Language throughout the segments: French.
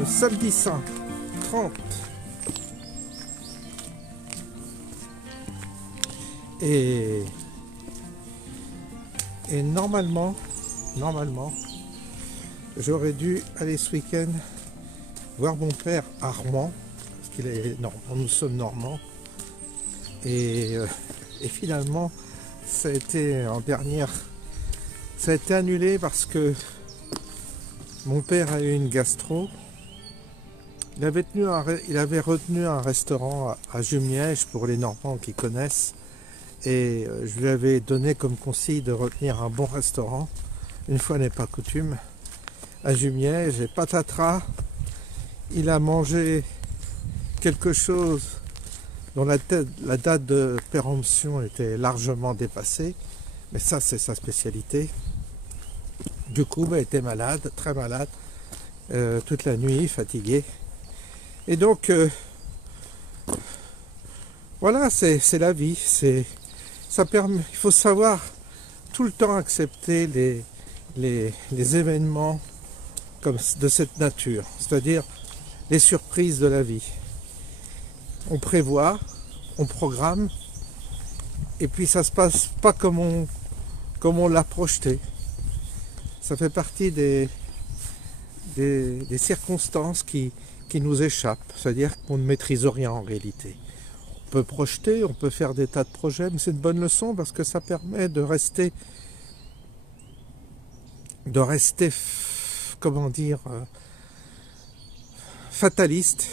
le samedi saint 30. Et normalement, j'aurais dû aller ce week-end voir mon père à Rouen, parce qu'il est normand, nous sommes normands. Et finalement, ça a été annulé parce que mon père a eu une gastro. Il avait retenu un restaurant à Jumièges pour les Normands qui connaissent. Et je lui avais donné comme conseil de retenir un bon restaurant. Une fois n'est pas coutume. À Jumièges, et patatras, il a mangé quelque chose dont la date de péremption était largement dépassée. Mais ça, c'est sa spécialité. Du coup, il était malade, très malade, toute la nuit, fatigué. Et donc, voilà, c'est la vie. Ça permet, il faut savoir tout le temps accepter les événements comme de cette nature, c'est-à-dire les surprises de la vie. On prévoit, on programme, et puis ça se passe pas comme on l'a projeté. Ça fait partie des circonstances qui nous échappent, c'est-à-dire qu'on ne maîtrise rien en réalité. On peut projeter, on peut faire des tas de projets, mais c'est une bonne leçon parce que ça permet de rester comment dire, fataliste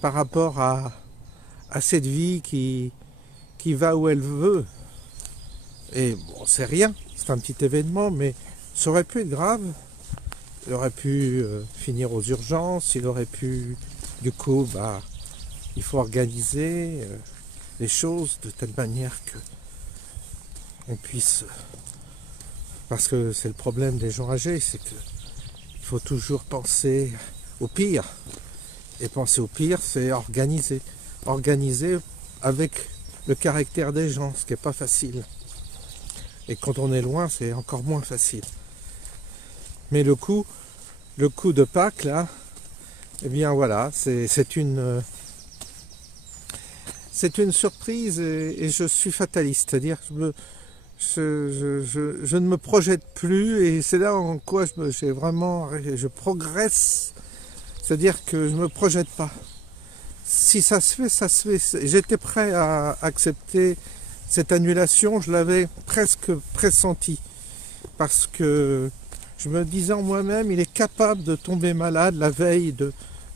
par rapport à cette vie qui va où elle veut. Et bon, c'est rien, c'est un petit événement, mais ça aurait pu être grave. Il aurait pu finir aux urgences, il aurait pu, du coup, il faut organiser les choses de telle manière que on puisse, parce que c'est le problème des gens âgés, c'est que il faut toujours penser au pire, et penser au pire, c'est organiser avec le caractère des gens, ce qui n'est pas facile, et quand on est loin, c'est encore moins facile. Mais le coup de Pâques, là, eh bien voilà, c'est une surprise et je suis fataliste, c'est-à-dire que je ne me projette plus et c'est là en quoi je progresse, c'est-à-dire que je ne me projette pas. Si ça se fait, ça se fait. J'étais prêt à accepter cette annulation, je l'avais presque pressenti, parce que je me disais en moi-même, il est capable de tomber malade la veille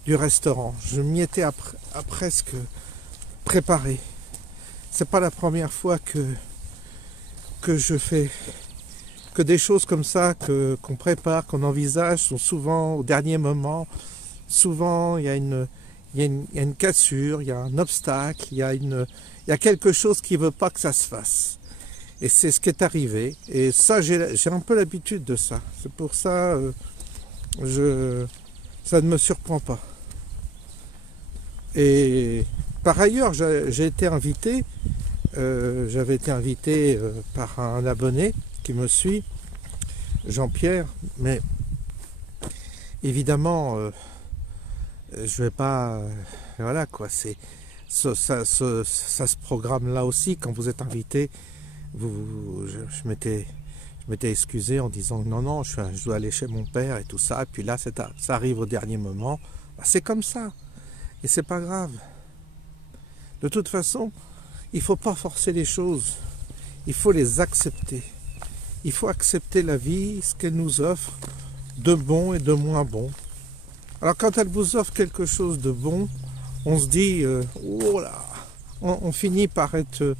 du restaurant. Je m'y étais presque préparé. C'est pas la première fois que je fais, que des choses comme ça qu'on prépare, qu'on envisage, sont souvent au dernier moment. Souvent, il y a une cassure, il y a un obstacle, il y a quelque chose qui ne veut pas que ça se fasse. Et c'est ce qui est arrivé. Et ça, j'ai un peu l'habitude de ça. C'est pour ça ça ne me surprend pas. Et par ailleurs, j'ai été invité, j'avais été invité par un abonné qui me suit, Jean-Pierre, mais évidemment, je vais pas, voilà quoi, ça se programme là aussi quand vous êtes invité. Je m'étais excusé en disant non, je dois aller chez mon père et tout ça, et puis là ça arrive au dernier moment. C'est comme ça, et c'est pas grave. De toute façon, il faut pas forcer les choses, il faut les accepter. Il faut accepter la vie, ce qu'elle nous offre, de bon et de moins bon. Alors quand elle vous offre quelque chose de bon, on se dit oh là, on finit par être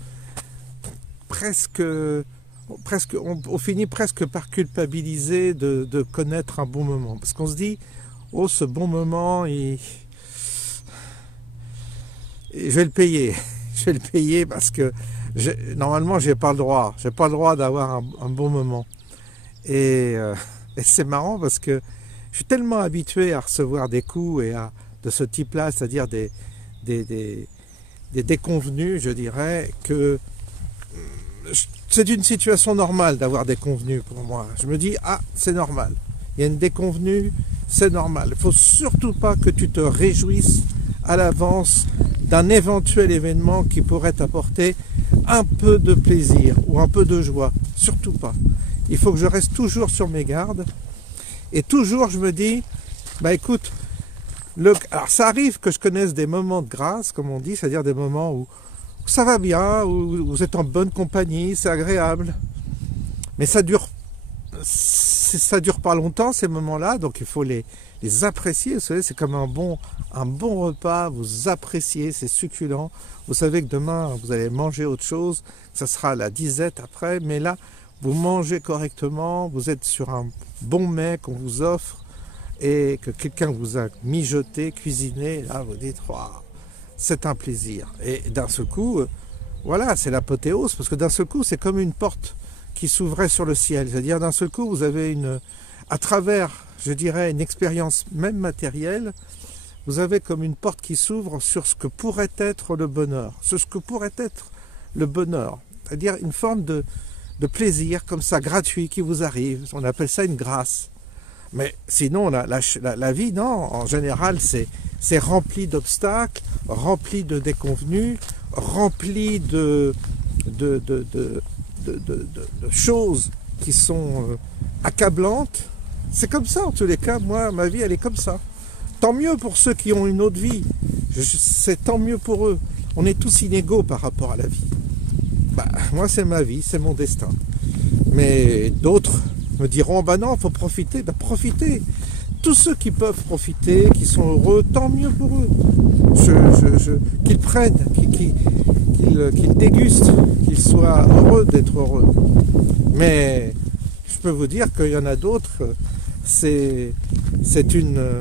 on finit presque par culpabiliser de connaître un bon moment. Parce qu'on se dit, oh ce bon moment, je vais le payer. Je vais le payer parce que normalement j'ai pas le droit. J'ai pas le droit d'avoir un bon moment. Et c'est marrant parce que je suis tellement habitué à recevoir des coups de ce type-là, c'est-à-dire des déconvenus, je dirais, que c'est une situation normale d'avoir des convenus pour moi. Je me dis, c'est normal. Il y a une déconvenue, c'est normal. Il ne faut surtout pas que tu te réjouisses à l'avance d'un éventuel événement qui pourrait t'apporter un peu de plaisir ou un peu de joie. Surtout pas. Il faut que je reste toujours sur mes gardes. Et toujours, je me dis, bah écoute, alors ça arrive que je connaisse des moments de grâce, comme on dit, c'est-à-dire des moments où ça va bien, où vous êtes en bonne compagnie, c'est agréable. Mais ça dure pas longtemps, ces moments-là, donc il faut les apprécier. Vous savez, c'est comme un bon repas, vous appréciez, c'est succulent. Vous savez que demain, vous allez manger autre chose, ça sera la disette après, mais là, vous mangez correctement, vous êtes sur un bon mets qu'on vous offre et que quelqu'un vous a mijoté, cuisiné, et là, vous dites, wow, c'est un plaisir. Et d'un seul coup, voilà, c'est l'apothéose, parce que d'un seul coup, c'est comme une porte qui s'ouvrait sur le ciel. C'est-à-dire, d'un seul coup, vous avez à travers, je dirais, une expérience même matérielle, vous avez comme une porte qui s'ouvre sur ce que pourrait être le bonheur. Sur ce que pourrait être le bonheur. C'est-à-dire une forme de plaisir, comme ça, gratuit, qui vous arrive. On appelle ça une grâce. Mais sinon, la vie, non, en général, c'est rempli d'obstacles, rempli de déconvenues, rempli de choses qui sont accablantes. C'est comme ça, en tous les cas, moi, ma vie, elle est comme ça. Tant mieux pour ceux qui ont une autre vie. C'est tant mieux pour eux. On est tous inégaux par rapport à la vie. Bah, moi, c'est ma vie, c'est mon destin. Mais d'autres me diront, bah non, il faut profiter. Bah, profitez. Tous ceux qui peuvent profiter, qui sont heureux, tant mieux pour eux. Qu'ils prennent, qu'ils dégustent, qu'ils soient heureux d'être heureux. Mais je peux vous dire qu'il y en a d'autres, c'est une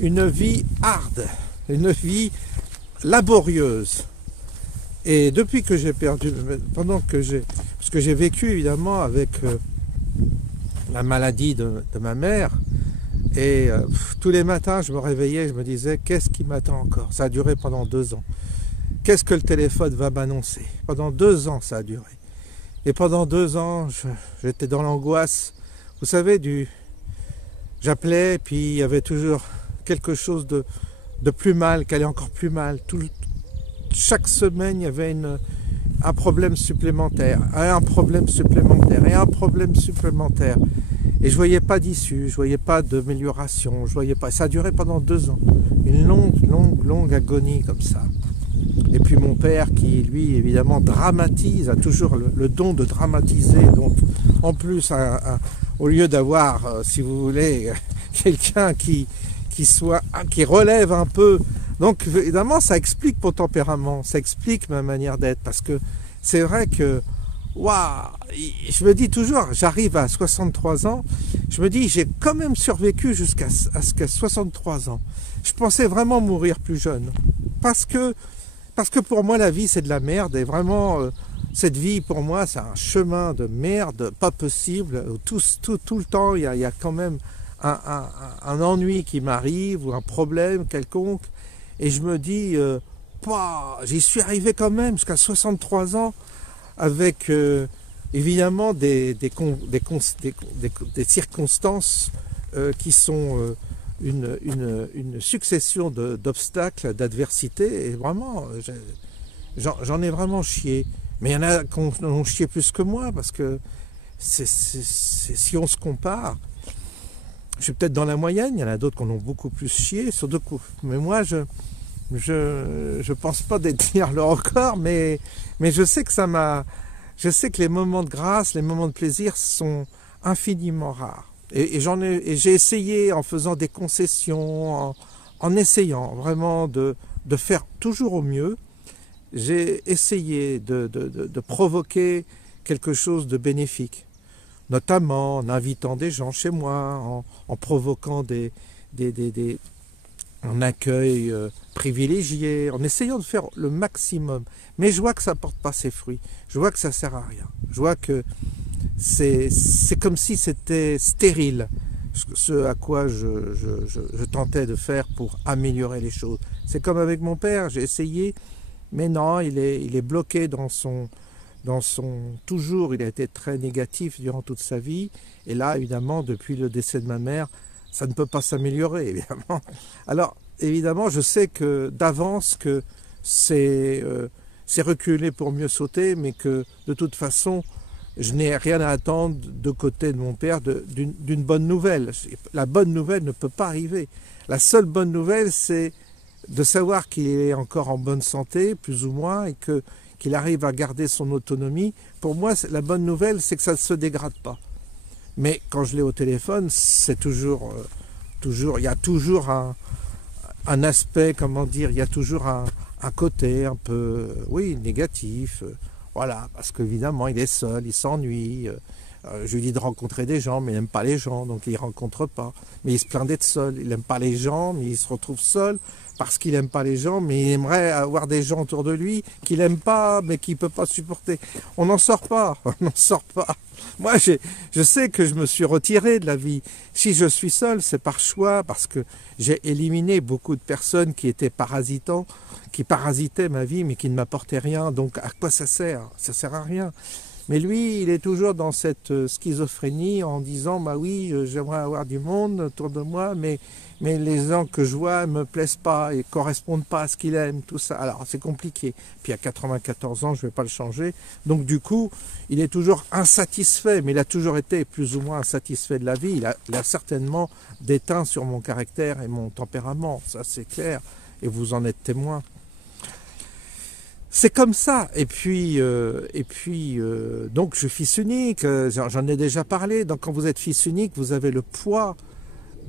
vie hard, une vie laborieuse. Et depuis que j'ai perdu, parce que j'ai vécu évidemment avec la maladie de ma mère, et tous les matins je me réveillais, je me disais, qu'est-ce qui m'attend encore? Ça a duré pendant 2 ans. Qu'est-ce que le téléphone va m'annoncer? Pendant 2 ans ça a duré. Et pendant 2 ans, j'étais dans l'angoisse. Vous savez, j'appelais, puis il y avait toujours quelque chose de plus mal, qui allait encore plus mal. Chaque semaine, il y avait un problème supplémentaire, un problème supplémentaire, et un problème supplémentaire. Et je voyais pas d'issue, je voyais pas d'amélioration, je voyais pas. Ça a duré pendant 2 ans. Une longue agonie comme ça. Et puis mon père qui, lui, évidemment, dramatise, a toujours le don de dramatiser. Donc, en plus, au lieu d'avoir, si vous voulez, quelqu'un qui relève un peu. Donc, évidemment, ça explique mon tempérament, ça explique ma manière d'être. Parce que c'est vrai que, waouh, je me dis toujours, j'arrive à 63 ans, je me dis, j'ai quand même survécu jusqu'à 63 ans. Je pensais vraiment mourir plus jeune. Parce que pour moi, la vie, c'est de la merde. Et vraiment, cette vie, pour moi, c'est un chemin de merde, pas possible. Tout le temps, il y a quand même un ennui qui m'arrive ou un problème quelconque. Et je me dis, j'y suis arrivé quand même jusqu'à 63 ans avec, évidemment, des circonstances qui sont... une succession d'obstacles, d'adversités, et vraiment, j'en ai vraiment chié. Mais il y en a qui en ont chié plus que moi, parce que si on se compare, je suis peut-être dans la moyenne, il y en a d'autres qui en ont beaucoup plus chié, sur 2 coups. Mais moi, je pense pas détenir le record, mais je sais que je sais que les moments de grâce, les moments de plaisir sont infiniment rares. Et j'ai essayé, en faisant des concessions, en essayant vraiment de faire toujours au mieux, j'ai essayé de provoquer quelque chose de bénéfique, notamment en invitant des gens chez moi, en provoquant un accueil privilégié, en essayant de faire le maximum. Mais je vois que ça ne porte pas ses fruits, je vois que ça ne sert à rien, je vois que c'est comme si c'était stérile, ce à quoi je tentais de faire pour améliorer les choses. C'est comme avec mon père, j'ai essayé, mais non, il est bloqué dans son... Toujours, il a été très négatif durant toute sa vie. Et là, évidemment, depuis le décès de ma mère, ça ne peut pas s'améliorer, évidemment. Alors, évidemment, je sais que d'avance que c'est reculer pour mieux sauter, mais que de toute façon, je n'ai rien à attendre de côté de mon père d'une bonne nouvelle. La bonne nouvelle ne peut pas arriver. La seule bonne nouvelle, c'est de savoir qu'il est encore en bonne santé, plus ou moins, et qu'il arrive à garder son autonomie. Pour moi, la bonne nouvelle, c'est que ça ne se dégrade pas. Mais quand je l'ai au téléphone, c'est toujours, il y a toujours un aspect, comment dire, il y a toujours un côté un peu, oui, négatif. Voilà, parce qu'évidemment, il est seul, il s'ennuie. Je lui dis de rencontrer des gens, mais il n'aime pas les gens, donc il ne rencontre pas. Mais il se plaint d'être seul. Il n'aime pas les gens, mais il se retrouve seul parce qu'il n'aime pas les gens, mais il aimerait avoir des gens autour de lui qu'il n'aime pas, mais qu'il ne peut pas supporter. On n'en sort pas, on n'en sort pas. Moi, je sais que je me suis retiré de la vie. Si je suis seul, c'est par choix, parce que j'ai éliminé beaucoup de personnes qui étaient parasitants, qui parasitaient ma vie, mais qui ne m'apportaient rien. Donc, à quoi ça sert? Ça sert à rien. Mais lui, il est toujours dans cette schizophrénie en disant, bah oui, j'aimerais avoir du monde autour de moi, mais les gens que je vois ne me plaisent pas et correspondent pas à ce qu'il aime, tout ça. Alors, c'est compliqué. Puis à 94 ans, je ne vais pas le changer. Donc du coup, il est toujours insatisfait, mais il a toujours été plus ou moins insatisfait de la vie. Il a certainement déteint sur mon caractère et mon tempérament, ça c'est clair, et vous en êtes témoin. C'est comme ça. Et puis, donc je suis fils unique, j'en ai déjà parlé. Donc quand vous êtes fils unique, vous avez le poids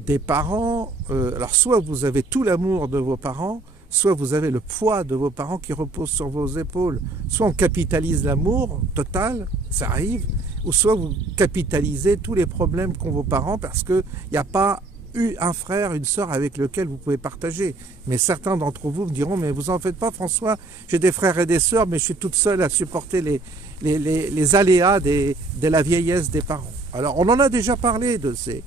des parents. Alors soit vous avez tout l'amour de vos parents, soit vous avez le poids de vos parents qui repose sur vos épaules. Soit on capitalise l'amour total, ça arrive, ou soit vous capitalisez tous les problèmes qu'ont vos parents parce qu'il n'y a pas eu un frère, une sœur avec lequel vous pouvez partager. Mais certains d'entre vous me diront, mais vous en faites pas François, j'ai des frères et des sœurs, mais je suis toute seule à supporter les aléas de la vieillesse des parents. Alors on en a déjà parlé de ces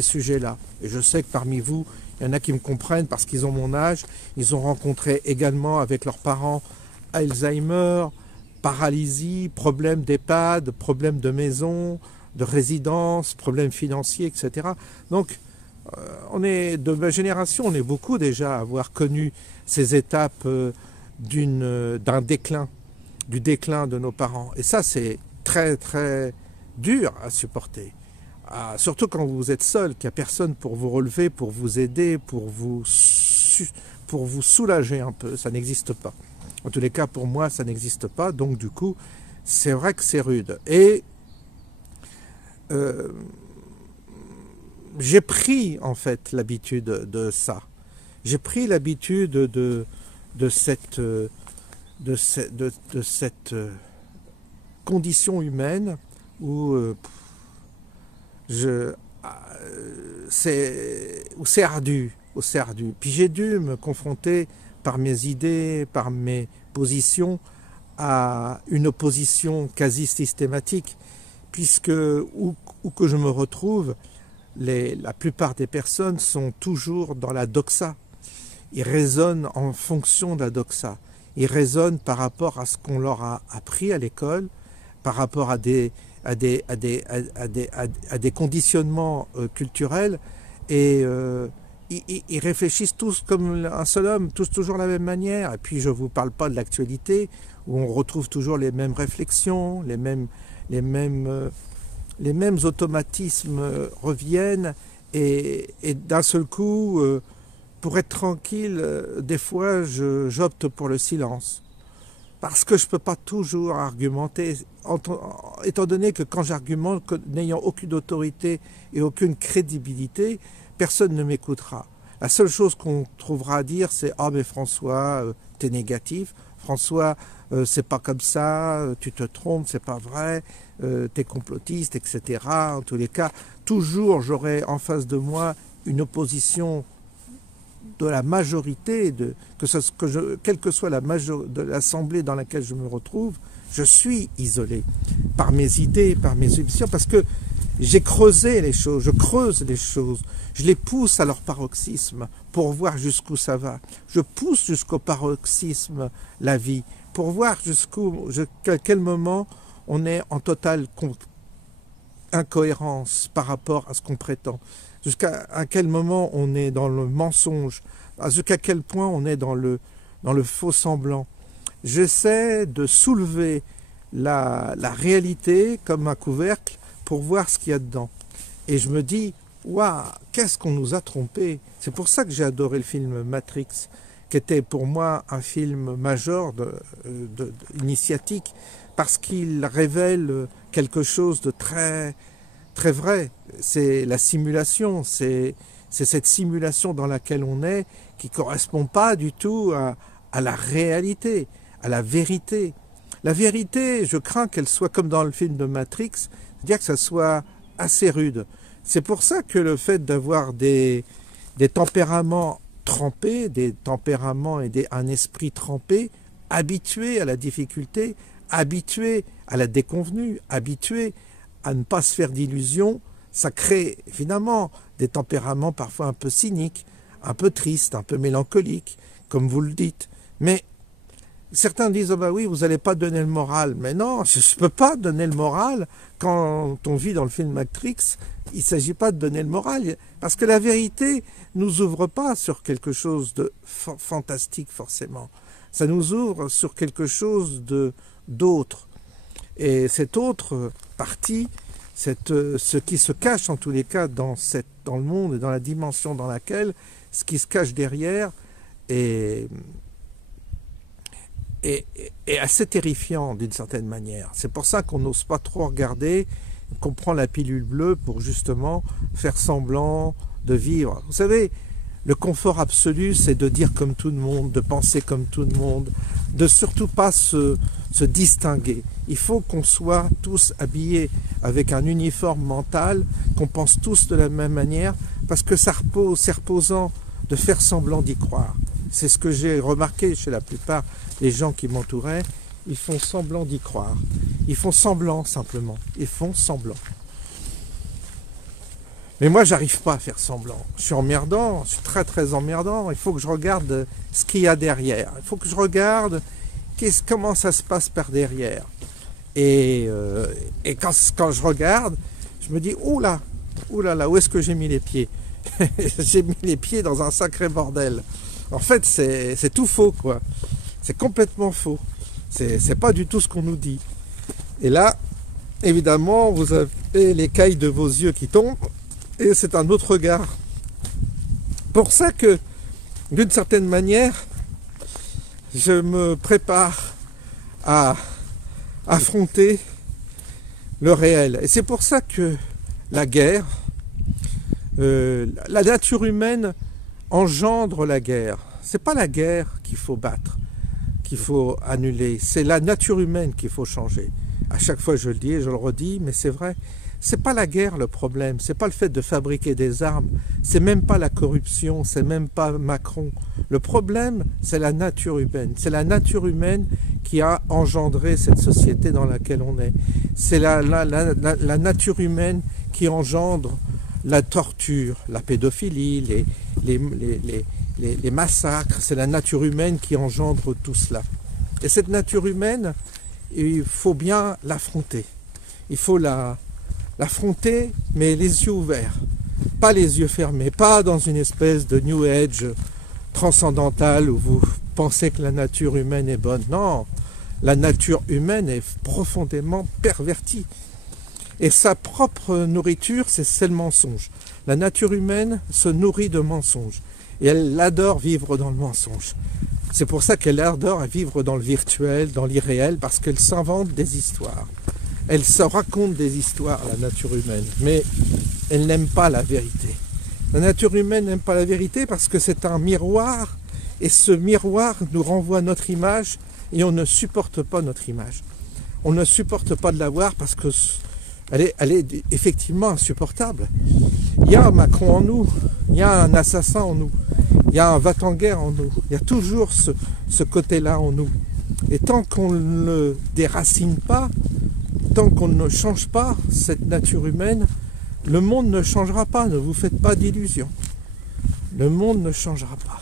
sujets-là. Et je sais que parmi vous, il y en a qui me comprennent parce qu'ils ont mon âge, ils ont rencontré également avec leurs parents Alzheimer, paralysie, problèmes d'EHPAD, problèmes de maison, de résidence, problèmes financiers, etc. Donc, on est de ma génération, on est beaucoup déjà à avoir connu ces étapes d'un déclin, du déclin de nos parents. Et ça, c'est très, très dur à supporter. Surtout quand vous êtes seul, qu'il n'y a personne pour vous relever, pour vous aider, pour vous soulager un peu. Ça n'existe pas. En tous les cas, pour moi, ça n'existe pas. Donc, du coup, c'est vrai que c'est rude. Et j'ai pris, en fait, l'habitude de ça. J'ai pris l'habitude de cette condition humaine c'est ardu. Puis j'ai dû me confronter par mes idées, par mes positions, à une opposition quasi systématique, puisque où que je me retrouve, la plupart des personnes sont toujours dans la doxa. Ils raisonnent en fonction de la doxa. Ils raisonnent par rapport à ce qu'on leur a appris à l'école, par rapport à des conditionnements culturels, et ils réfléchissent tous comme un seul homme, tous toujours de la même manière. Et puis je ne vous parle pas de l'actualité, où on retrouve toujours les mêmes réflexions, les mêmes automatismes reviennent, et d'un seul coup, pour être tranquille, des fois j'opte pour le silence. Parce que je ne peux pas toujours argumenter, étant donné que quand j'argumente, n'ayant aucune autorité et aucune crédibilité, personne ne m'écoutera. La seule chose qu'on trouvera à dire, c'est « Ah mais François, t'es négatif. François, c'est pas comme ça, tu te trompes, c'est pas vrai, t'es complotiste, etc. » En tous les cas, toujours j'aurai en face de moi une opposition de la majorité, quelle que soit de l'assemblée dans laquelle je me retrouve, je suis isolé par mes idées, par mes options, parce que j'ai creusé les choses, je creuse les choses, je les pousse à leur paroxysme pour voir jusqu'où ça va. Je pousse jusqu'au paroxysme la vie, pour voir à quel moment on est en totale incohérence par rapport à ce qu'on prétend. jusqu'à quel moment on est dans le mensonge, jusqu'à quel point on est dans le faux semblant. J'essaie de soulever la réalité comme un couvercle pour voir ce qu'il y a dedans. Et je me dis, waouh, qu'est-ce qu'on nous a trompés. C'est pour ça que j'ai adoré le film Matrix, qui était pour moi un film majeur initiatique, parce qu'il révèle quelque chose de très, très vrai. C'est la simulation, c'est cette simulation dans laquelle on est qui ne correspond pas du tout à la réalité, à la vérité. La vérité, je crains qu'elle soit comme dans le film de Matrix, c'est-à-dire que ça soit assez rude. C'est pour ça que le fait d'avoir des tempéraments trempés, des tempéraments et un esprit trempé, habitué à la difficulté, habitué à la déconvenue, habitué à ne pas se faire d'illusions, ça crée évidemment des tempéraments parfois un peu cyniques, un peu tristes, un peu mélancoliques, comme vous le dites. Mais certains disent, oh bah oui, vous n'allez pas donner le moral. Mais non, je ne peux pas donner le moral. Quand on vit dans le film Matrix, il ne s'agit pas de donner le moral. Parce que la vérité ne nous ouvre pas sur quelque chose de fantastique forcément. Ça nous ouvre sur quelque chose d'autre. Et cette autre partie, ce qui se cache en tous les cas dans le monde et dans la dimension dans laquelle, ce qui se cache derrière est assez terrifiant d'une certaine manière. C'est pour ça qu'on n'ose pas trop regarder, qu'on prend la pilule bleue pour justement faire semblant de vivre. Vous savez, le confort absolu, c'est de dire comme tout le monde, de penser comme tout le monde, de surtout pas se distinguer. Il faut qu'on soit tous habillés avec un uniforme mental, qu'on pense tous de la même manière, parce que c'est reposant de faire semblant d'y croire. C'est ce que j'ai remarqué chez la plupart des gens qui m'entouraient. Ils font semblant d'y croire. Ils font semblant simplement. Ils font semblant. Mais moi, j'arrive pas à faire semblant. Je suis emmerdant, je suis très très emmerdant. Il faut que je regarde ce qu'il y a derrière. Il faut que je regarde comment ça se passe par derrière. Et quand je regarde, je me dis, oh là là, où est-ce que j'ai mis les pieds? J'ai mis les pieds dans un sacré bordel. En fait, c'est tout faux, quoi. C'est complètement faux. C'est pas du tout ce qu'on nous dit. Et là, évidemment, vous avez l'écaille de vos yeux qui tombe, et c'est un autre regard. Pour ça que, d'une certaine manière, je me prépare à affronter le réel. Et c'est pour ça que la guerre, la nature humaine engendre la guerre. C'est pas la guerre qu'il faut battre, qu'il faut annuler. C'est la nature humaine qu'il faut changer. À chaque fois je le dis et je le redis, mais c'est vrai. C'est pas la guerre le problème, c'est pas le fait de fabriquer des armes, c'est même pas la corruption, c'est même pas Macron. Le problème, c'est la nature humaine. C'est la nature humaine qui a engendré cette société dans laquelle on est. C'est la nature humaine qui engendre la torture, la pédophilie, les massacres. C'est la nature humaine qui engendre tout cela. Et cette nature humaine, il faut bien l'affronter. Il faut l'affronter, mais les yeux ouverts, pas les yeux fermés, pas dans une espèce de New Age transcendantale où vous pensez que la nature humaine est bonne. Non, la nature humaine est profondément pervertie. Et sa propre nourriture, c'est le mensonge. La nature humaine se nourrit de mensonges. Et elle adore vivre dans le mensonge. C'est pour ça qu'elle adore vivre dans le virtuel, dans l'irréel, parce qu'elle s'invente des histoires. Elle se raconte des histoires, la nature humaine, mais elle n'aime pas la vérité. La nature humaine n'aime pas la vérité parce que c'est un miroir, et ce miroir nous renvoie notre image, et on ne supporte pas notre image. On ne supporte pas de la voir parce que elle est effectivement insupportable. Il y a un Macron en nous, il y a un assassin en nous, il y a un va-t-en-guerre en nous, il y a toujours ce côté-là en nous. Et tant qu'on ne le déracine pas, tant qu'on ne change pas cette nature humaine, le monde ne changera pas, ne vous faites pas d'illusions. Le monde ne changera pas.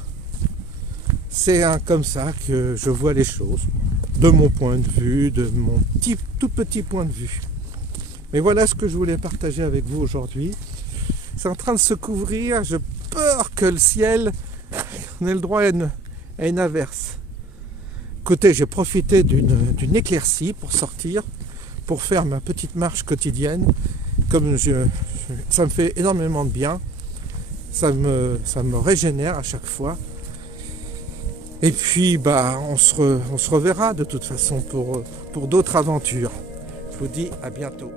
C'est comme ça que je vois les choses, de mon point de vue, de mon tout petit point de vue. Mais voilà ce que je voulais partager avec vous aujourd'hui. c'est en train de se couvrir. J'ai peur que le ciel, on ait le droit à une averse. Écoutez, j'ai profité d'une éclaircie pour sortir, pour faire ma petite marche quotidienne. Comme ça me fait énormément de bien. Ça me régénère à chaque fois. Et puis, on se reverra de toute façon pour d'autres aventures. Je vous dis à bientôt.